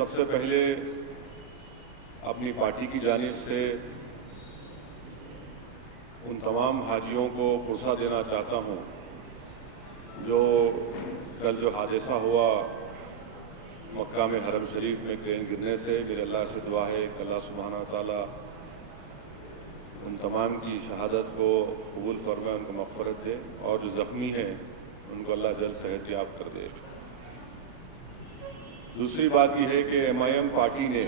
सबसे पहले अपनी पार्टी की जानिब से उन तमाम हाजियों को पुरसा देना चाहता हूं जो कल जो हादसा हुआ मक्का में हरम शरीफ में क्रेन गिरने से। मेरे अल्लाह से दुआ है कि अल्लाह सुब्हाना ताला उन तमाम की शहादत को कबूल फरमाए, उनको मग़फ़िरत दे, और जो ज़ख्मी हैं उनको अल्लाह जल्द सेहतयाब कर दे। दूसरी बात यह है कि MIM पार्टी ने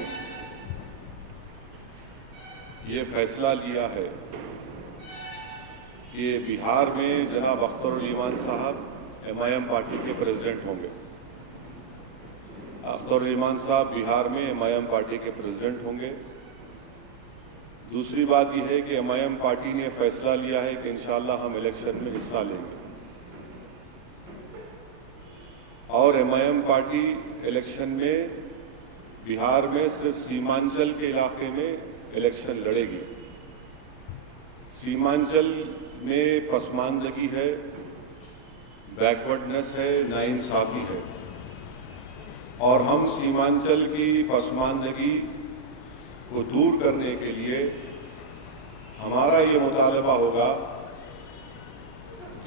ये फैसला लिया है कि बिहार में जनाब अख्तर ईमान साहब MIM पार्टी के प्रेसिडेंट होंगे। अख्तर ईमान साहब बिहार में MIM पार्टी के प्रेसिडेंट होंगे। दूसरी बात यह है कि MIM पार्टी ने फैसला लिया है कि इंशाअल्लाह हम इलेक्शन में हिस्सा लेंगे, और MIM पार्टी इलेक्शन में बिहार में सिर्फ सीमांचल के इलाके में इलेक्शन लड़ेगी। सीमांचल में पसमानदगी है, बैकवर्डनेस है, नाइंसाफी है, और हम सीमांचल की पसमानदगी को दूर करने के लिए हमारा ये मुतालबा होगा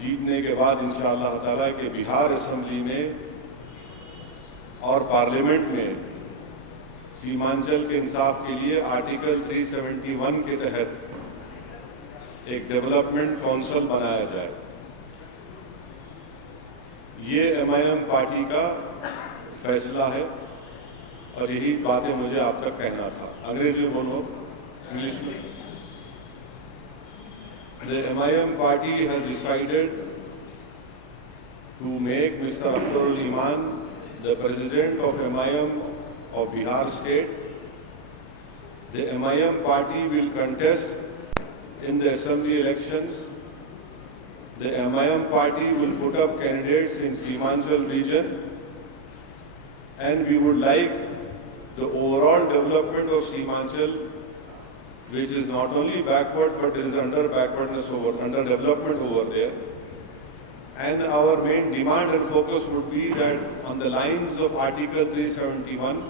जीतने के बाद इंशाअल्लाह ताला के बिहार असेंबली में और पार्लियामेंट में सीमांचल के इंसाफ के लिए आर्टिकल 371 के तहत एक डेवलपमेंट काउंसिल बनाया जाए। ये MIM पार्टी का फैसला है और यही बातें मुझे आप तक कहना था। अंग्रेजी में बोलो, इंग्लिश में। The MIM party has decided to make Mr. Akhtarul Iman the president of MIM of Bihar state. The MIM party will contest in the assembly elections. The MIM party will put up candidates in Seemanchal region, and we would like the overall development of Seemanchal, which is not only backward but is under development over there. And our main demand and focus would be that on the lines of Article 371,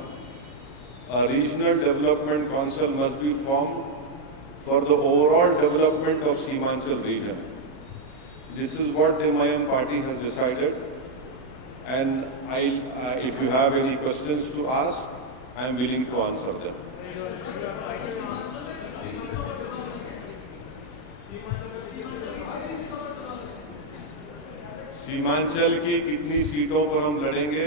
a regional development council must be formed for the overall development of Seemanchal region. This is what the MIM party has decided, and if you have any questions to ask, I am willing to answer them. Seemanchal की कितनी सीटों पर हम लड़ेंगे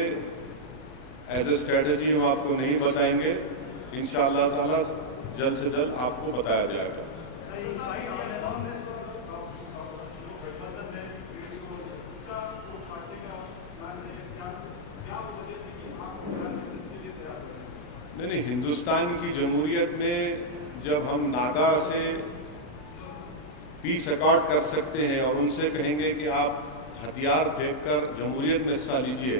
as a strategy हम आपको नहीं बताएंगे। इंशाअल्लाह ताला जल्द से जल्द आपको बताया जाएगा। नहीं, हिंदुस्तान की जमहूरियत में जब हम नागा से पीस अकॉर्ड कर सकते हैं और उनसे कहेंगे कि आप हथियार फेंककर जमहूरियत में हिस्सा लीजिए,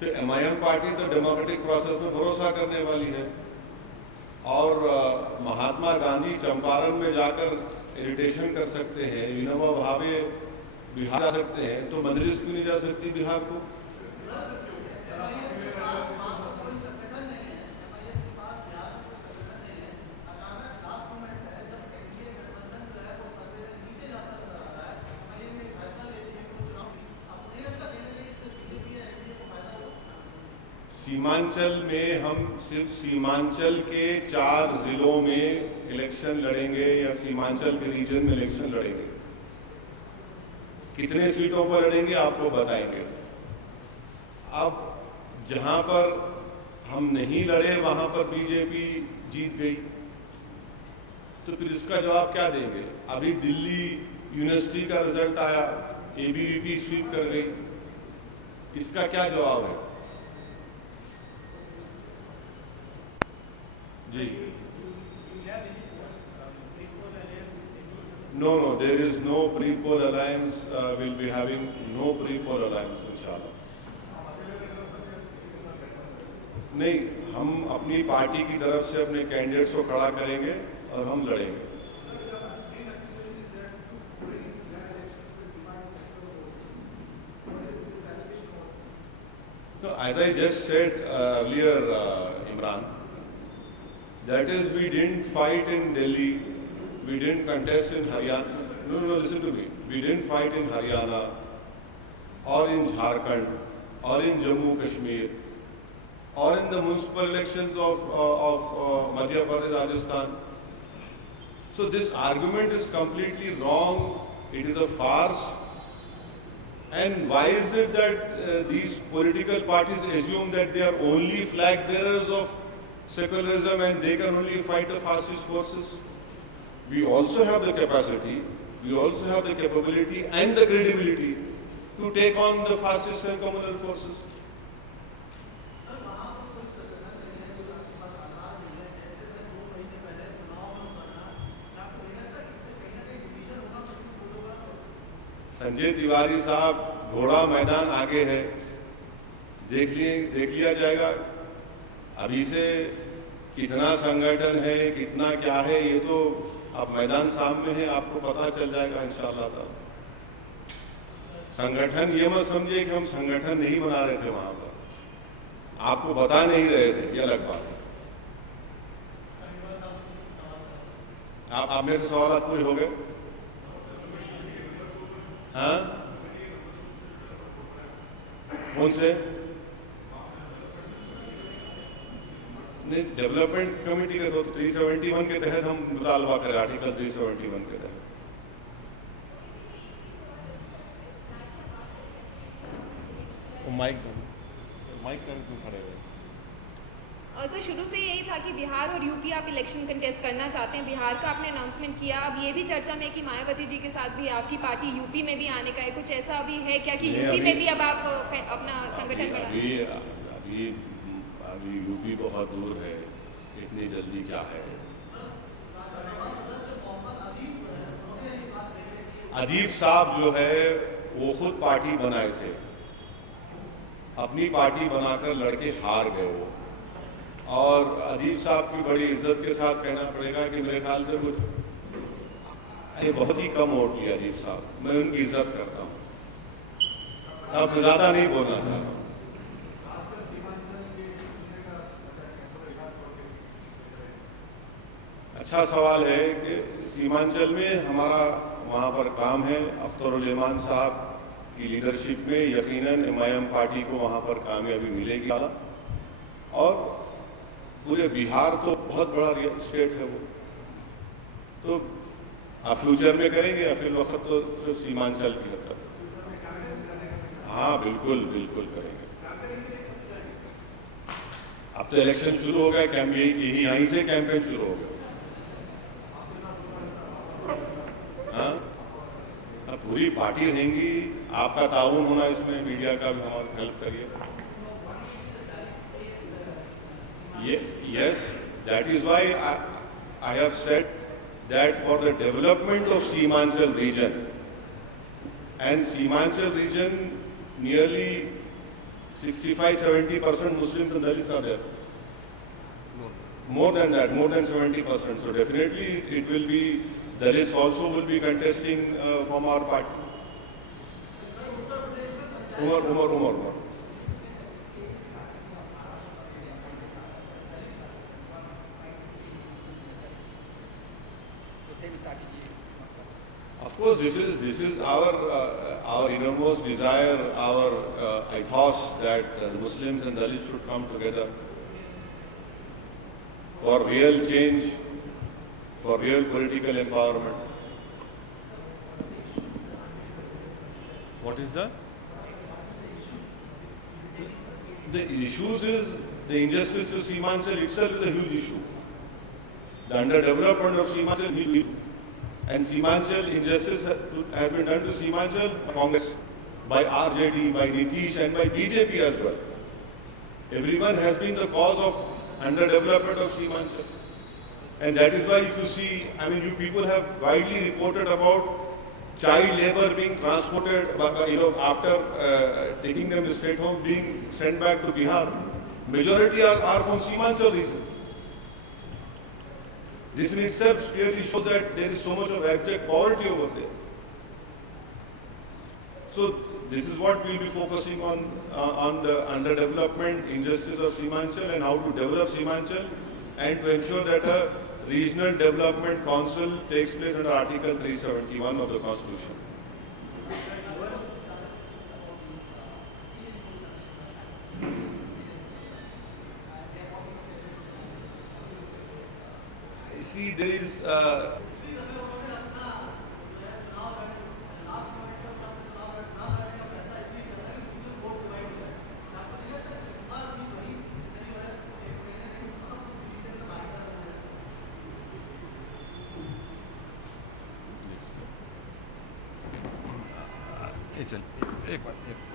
तो MIM पार्टी तो डेमोक्रेटिक प्रोसेस में भरोसा करने वाली है। और महात्मा गांधी चंपारण में जाकर इरिटेशन कर सकते हैं, विनोबा भावे बिहार जा सकते हैं, तो मजलिस क्यों नहीं जा सकती बिहार को? सीमांचल में हम सिर्फ सीमांचल के 4 जिलों में इलेक्शन लड़ेंगे या सीमांचल के रीजन में इलेक्शन लड़ेंगे। कितने सीटों पर लड़ेंगे आपको बताएंगे। अब जहां पर हम नहीं लड़े वहां पर बीजेपी जीत गई, तो फिर इसका जवाब क्या देंगे? अभी दिल्ली यूनिवर्सिटी का रिजल्ट आया, ABVP स्वीप कर गई, इसका क्या जवाब है? जी, no, there is no pre-poll alliance. We'll be having no pre-poll alliance, इंशाल्लाह। नहीं, हम अपनी पार्टी की तरफ से अपने कैंडिडेट्स को खड़ा करेंगे और हम लड़ेंगे। No, as I just said earlier, Imran, that is, we didn't fight in Delhi, we didn't contest in Haryana. No, listen to me. We didn't fight in Haryana or in Jharkhand or in Jammu Kashmir or in the municipal elections of Madhya Pradesh, Rajasthan. So this argument is completely wrong. It is a farce. And why is it that these political parties assume that they are only flag bearers of secularism and they can only fight the fascist forces? We also have the capacity, we also have the capability and the credibility to take on the fascist and communal forces. Sanjay Tiwari साहब, घोड़ा मैदान आगे है, देख लिया जाएगा। अभी से कितना संगठन है, कितना क्या है, ये तो अब मैदान सामने है, आपको पता चल जाएगा इंशाअल्लाह ताला। संगठन ये मत समझिए कि हम संगठन नहीं बना रहे थे वहां पर, आपको बता नहीं रहे थे, ये अलग बात है। आप मेरे से सवाल पूरे हो गए? हाँ, उनसे नहीं, डेवलपमेंट कमेटी के 371 के तहत हम मुतालबा करें, आर्टिकल 371 के तहत। माइक क्यों खड़े हुए? सर, शुरू से यही था कि बिहार और यूपी आप इलेक्शन कंटेस्ट करना चाहते हैं। बिहार का आपने अनाउंसमेंट किया, अब ये भी चर्चा में कि मायावती जी के साथ भी आपकी पार्टी यूपी में भी आने का है, कुछ ऐसा अभी है क्या कि यूपी में भी अब आप अपना संगठन बढ़ाएं? अभी यूपी बहुत दूर है, इतनी जल्दी क्या है? अदीब साहब जो है वो खुद पार्टी बनाए थे, अपनी पार्टी बनाकर लड़के हार गए वो। और अदीब साहब की बड़ी इज्जत के साथ कहना पड़ेगा कि मेरे ख्याल से कुछ बहुत ही कम वोट लिया अदीब साहब, मैं उनकी इज्जत करता हूँ। अब ज़्यादा नहीं बोलना चाहता। अच्छा सवाल है कि सीमांचल में हमारा वहाँ पर काम है। अख्तरुल इमान साहब की लीडरशिप में यकीनन एमआईएम पार्टी को वहाँ पर कामयाबी मिलेगी। और पूरे बिहार तो बहुत बड़ा स्टेट है वो, तो आप फ्यूचर में करेंगे या फिर वक्त तो सिर्फ सीमांचल की होता है? हाँ, बिल्कुल करेंगे। अब तो इलेक्शन शुरू हो गया, कैंपेन यहीं से कैंपेन शुरू हो गया। हाँ, पूरी पार्टी रहेंगी, आपका ताउन होना इसमें, मीडिया का भी हमारी हेल्प करिए। Yes, that is why I have said that for the development of Seemanchal region, and Seemanchal region nearly 65-70% Muslims and Dalits are there. More than that, more than 70%. So definitely it will be, Dalits also will be contesting from our party. Umar. Of course, this is our innermost desire, our ethos that the Muslims and Dalits should come together for real change, for real political empowerment. What is that? The issues is the injustice to Seemanchal itself is a huge issue. The underdevelopment of Seemanchal is a huge issue. And Seemanchal injustice has been done to Seemanchal Congress by RJD, by Nitish and by BJP as well. Everyone has been the cause of underdevelopment of Seemanchal. And that is why if you see, you people have widely reported about child labor being transported, after taking them to state home, being sent back to Bihar. Majority are from Seemanchal region. This in itself clearly shows that there is so much of abject poverty over there. So this is what we'll be focusing on the underdevelopment, injustice of Seemanchal and how to develop Seemanchal and to ensure that a regional development council takes place under Article 371 of the Constitution. I see there is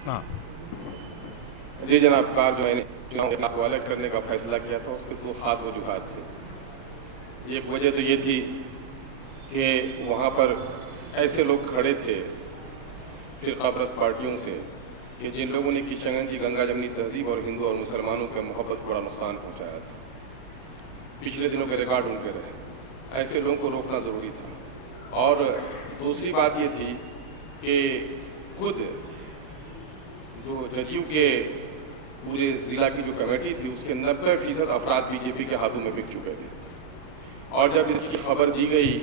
हाँ जी जनाब, car जो है चुनाव के हवाले करने का फैसला किया था उसके दो खास वजूहात थी। एक वजह तो ये थी कि वहाँ पर ऐसे लोग खड़े थे फिरकाप्रस्त पार्टियों से कि जिन लोगों ने किशनगंज की गंगा जमनी तहजीब और हिंदू और मुसलमानों के मोहब्बत को बड़ा नुकसान पहुँचाया था। पिछले दिनों के रिकॉर्ड उनके रहे, ऐसे लोगों को रोकना ज़रूरी था। और दूसरी बात ये थी कि खुद जो जदयू के पूरे ज़िला की जो कमेटी थी उसके 90% अफराद बीजेपी के हाथों में बिक चुके थे। और जब इसकी खबर दी गई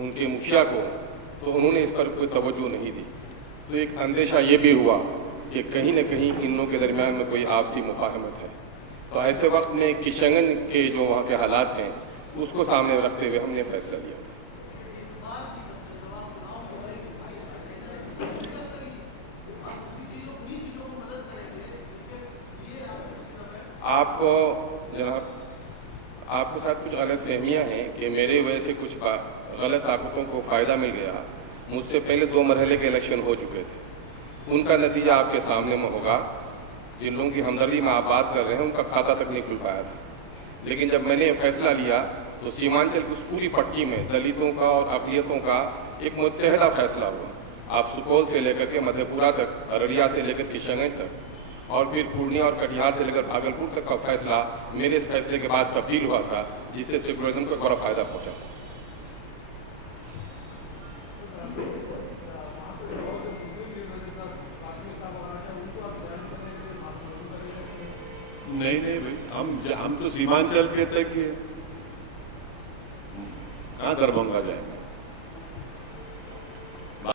उनके मुखिया को तो उन्होंने इस पर कोई तवज्जो नहीं दी। तो एक अंदेशा ये भी हुआ कि कहीं न कहीं इन लोगों के दरमियान में कोई आपसी मुफाहमत है। तो ऐसे वक्त में किशनगंज के जो वहाँ के हालात हैं उसको सामने रखते हुए हमने फैसला लिया। आपको जनाब, आपके साथ कुछ गलत फहमियाँ हैं कि मेरे वजह से कुछ गलत ताकतों को फ़ायदा मिल गया। मुझसे पहले 2 मरहले के इलेक्शन हो चुके थे, उनका नतीजा आपके सामने में होगा। जिन लोगों की हमदर्दी में आप बात कर रहे हैं उनका खाता तक नहीं खुल पाया था। लेकिन जब मैंने ये फैसला लिया तो सीमांचल की उस पूरी पट्टी में दलितों का और अक़लियतों का एक मुत्तहदा फैसला हुआ। आप सुपौल से लेकर के मधेपुरा तक, अररिया से लेकर किशनगंज तक और फिर पूर्णिया और कटिहार से लेकर भागलपुर तक का फैसला मेरे इस फैसले के बाद तब्दील हुआ था, जिससे सेकुलरिज्म को बड़ा फायदा पहुंचा। नहीं भाई, हम तो सीमांचल के तक ही है, कहाँ दरभंगा जाए।